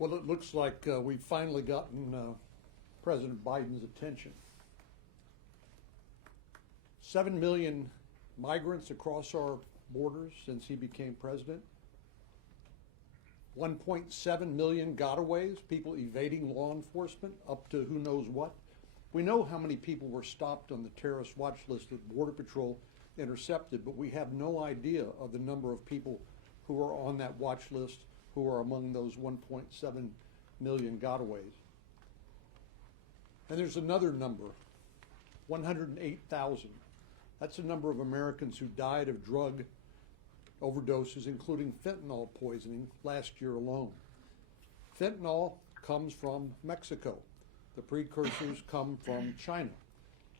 Well, it looks like we've finally gotten President Biden's attention. 7 million migrants across our borders since he became president. 1.7 million gotaways, people evading law enforcement, up to who knows what. We know how many people were stopped on the terrorist watch list that Border Patrol intercepted, but we have no idea of the number of people who are on that watch list who are among those 1.7 million gotaways. And there's another number, 108,000. That's the number of Americans who died of drug overdoses, including fentanyl poisoning, last year alone. Fentanyl comes from Mexico. The precursors come from China.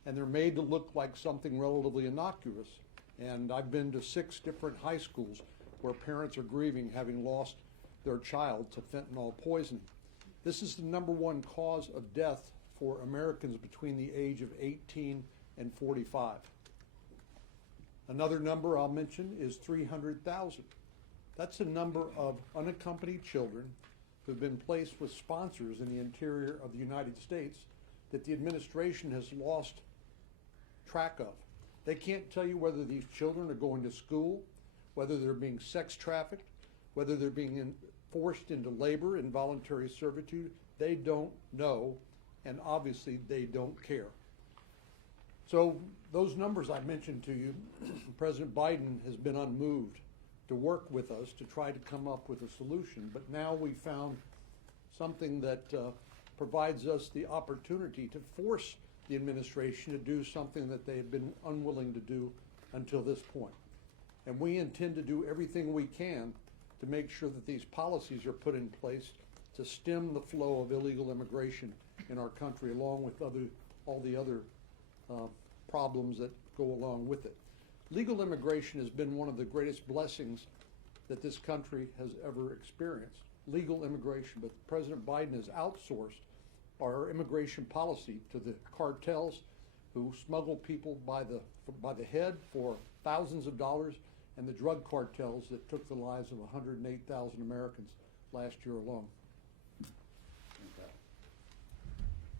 And they're made to look like something relatively innocuous. And I've been to 6 different high schools where parents are grieving having lost their child to fentanyl poisoning. This is the #1 cause of death for Americans between the age of 18 and 45. Another number I'll mention is 300,000. That's the number of unaccompanied children who've been placed with sponsors in the interior of the United States that the administration has lost track of. They can't tell you whether these children are going to school, whether they're being sex trafficked, whether they're being forced into labor, involuntary servitude. They don't know, and obviously they don't care. So those numbers I mentioned to you, President Biden has been unmoved to work with us to try to come up with a solution. But now we found something that provides us the opportunity to force the administration to do something that they have been unwilling to do until this point. And we intend to do everything we can to make sure that these policies are put in place to stem the flow of illegal immigration in our country, along with all the other problems that go along with it. Legal immigration has been one of the greatest blessings that this country has ever experienced. Legal immigration, but President Biden has outsourced our immigration policy to the cartels who smuggle people by the head for thousands of dollars, and the drug cartels that took the lives of 108,000 Americans last year alone.